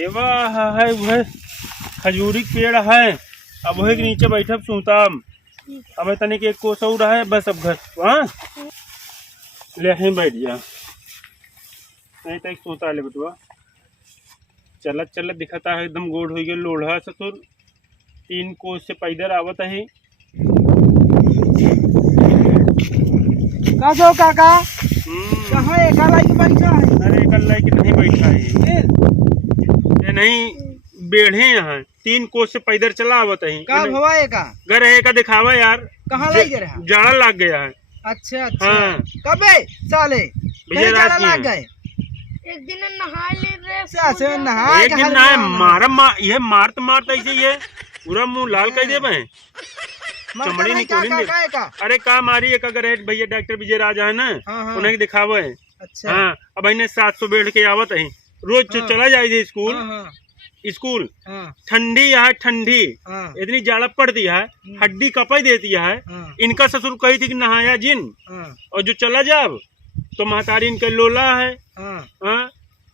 देवा है वह खजूरी के पेड़ है। अब वही के नीचे बैठब सुताम। अब तने के एक कोस और है बस। अब घर हाँ ले ही बैठ जा नहीं तक सोता ले बटुआ। चलत चलत दिखता है एकदम गोड़ हो गया लोढ़ा ससुर 3 कोस से पैदल आवत है। काका कहाँ एक बैठा है? अरे कल लाइक नहीं बैठा है ये नहीं बेढ़े यहाँ 3 कोस से पैदल चला आवत है। का भवा है का घर है का दिखावा यार कहाँ लग गया? जाड़ा लग गया है। अच्छा अच्छा हाँ। कबे साले भैया जाड़ा रात लग गए? एक दिन नहा ले रहे से नहा एक दिन ना ये मारत ऐसे ये पूरा मुंह लाल कर दे भाई चमड़ी निकोली। अरे का मारी एक अगर भैया डॉक्टर विजय राजा है ना उन्हें दिखावा है। अच्छा हाँ अब इन्हें 700 बेड के आवत है रोज चला जाए स्कूल ठंडी है ठंडी इतनी जाड़ा पड़ती है हड्डी कपाई देती है। इनका ससुर कही थी कि नहाया जिन और जो चला जाब तो महतारी इनका लोला है।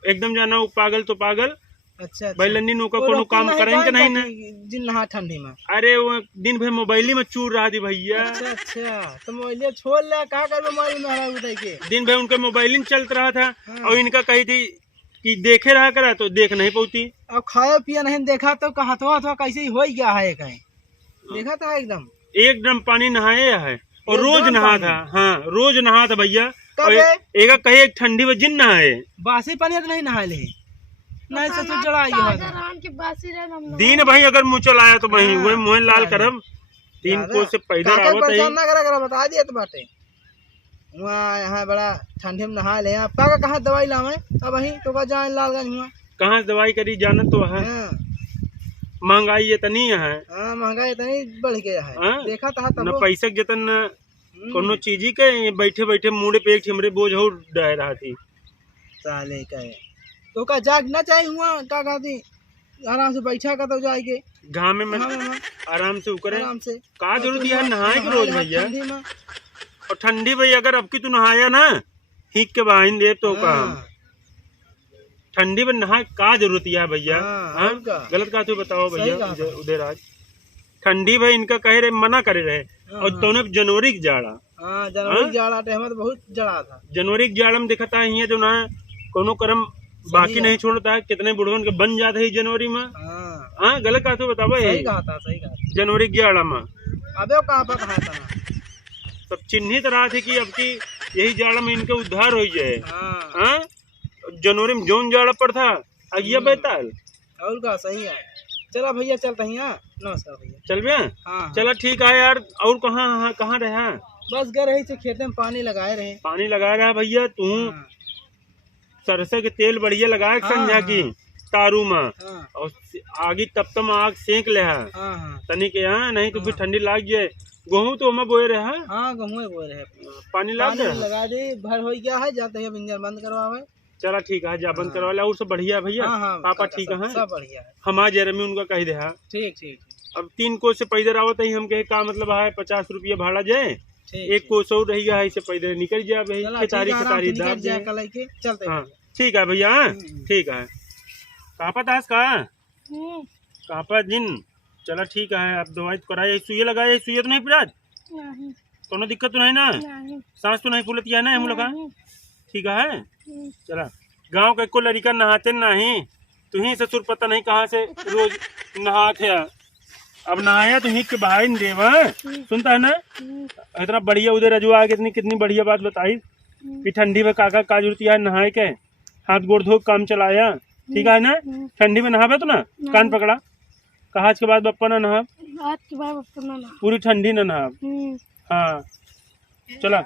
एकदम जाना वो पागल तो पागल। अच्छा भाई लन्नी नौका कोनो काम करेंगे नहीं ना जिन नहा ठंडी में। अरे वो दिन भर मोबाइल में चूर रहा थी भैया। अच्छा तो मोबाइल छोड़ ले कहा कर मोबाइल में बताई के दिन भर उनका मोबाइल चलता रहा था और इनका कही थी कि देखे रहा करा तो देख नहीं पाती। अब खाया पिया नहीं देखा तो कहा तो कैसे ही हो गया है कहीं देखा था एकदम पानी नहाया है और रोज नहा था। हाँ रोज नहा था भैया। एक कहे एक ठंडी में जिन नहाए बासी पानी तो नहीं नहाए ले नहीं ससुर जड़ा दिन भाई अगर मुँह चलाया तो वही वही मुँह लाल करब 3 कोस से पैदल आवत है। बता दिया तो बाटे वहाँ यहाँ बड़ा ठंडे में नहा ले। आप का कहाँ दवाई लावे अब वही तो जाए लालगंज हुआ कहाँ दवाई करी जानत तो है। महंगाई इतनी है। महंगाई इतनी बढ़ गया है देखा था न पैसे जतन कोनो चीज के बैठे बैठे मुड़े पे एक ठिमरे बोझ हो डह रहा थी साले का तो का जाग ना चाहिए हुआ का कहती आराम से बैठा का तो जाएंगे घाम में आराम से उकरे आराम से का जरूरत है नहाए के रोज भैया। और ठंडी भाई अगर अब की तू नहाया ना हिक के बहाइन दे तो का ठंडी में नहा का जरूरत है भैया। गलत का तू बताओ भैया उदय राज ठंडी भाई इनका कह रहे मना करे रहे और तो जनवरी की जाड़ा जनवरी जाड़ा टाइम तो बहुत जड़ा था। जनवरी की जाड़ा में दिखता है ये जो ना कोनो कर्म बाकी नहीं छोड़ता है कितने बुढ़वन के बन जाते है जनवरी में। हाँ गलत का तू बताओ सही कहा जनवरी की जाड़ा में अबे कहाँ पर कहा था सब चिन्हित रहा थे कि अब की यही जाड़ा में इनके उद्धार हो जाए। जनवरी में जोन जाड़ा पर था अगिया बैताल और का सही है। चला भैया चलते हैं नमस्कार भैया चल बे। चला ठीक है यार और कहाँ रहा बस गए रही थे खेत में पानी लगाए रहे भैया तू सरसों के तेल बढ़िया लगाए संध्या की तारू में और आगे तब तम आग सेक ले तनी के यहाँ नहीं तो फिर ठंडी लाग जाए। गेहूँ तो हमें बोए रहे गेहूँ बोए रहे पानी लगा दे भर हो गया है जाते हैं इंजन बंद करवावे। चला ठीक है जा बंद करवा ले और सब बढ़िया भैया। पापा ठीक है सब बढ़िया है। हमारे जेरमी उनका कह दे ठीक अब 3 कोस से पैदल आवत है हम कहे का मतलब है 50 रुपया भाड़ा जाए एक कोस और रही है इसे पैदल निकल जाए चलते। हाँ ठीक है भैया ठीक है कहाँ पर दास कहाँ पर जिन चला ठीक है आप दवाई तो कराए सुइया लगाए सुइया तो नहीं पिराज कोनो दिक्कत तो नहीं ना सांस तो नहीं फूलत या ना हम लगा ठीक है। चला गांव के को लड़का नहाते नहीं तू ही ससुर पता नहीं कहाँ से रोज नहाते अब नहाया तो हिक के बहाई देव सुनता है ना इतना बढ़िया उधर रजुआ कितनी कितनी बढ़िया बात बताई कि ठंडी में काका का जरूरत है नहाए के हाथ गोड़ धो काम चलाया ठीक है ना। ठंडी में नहावे तो ना कान पकड़ा कहा आज के बाद बप्पा ना नहा पूरी ठंडी ना नहा। हाँ चला।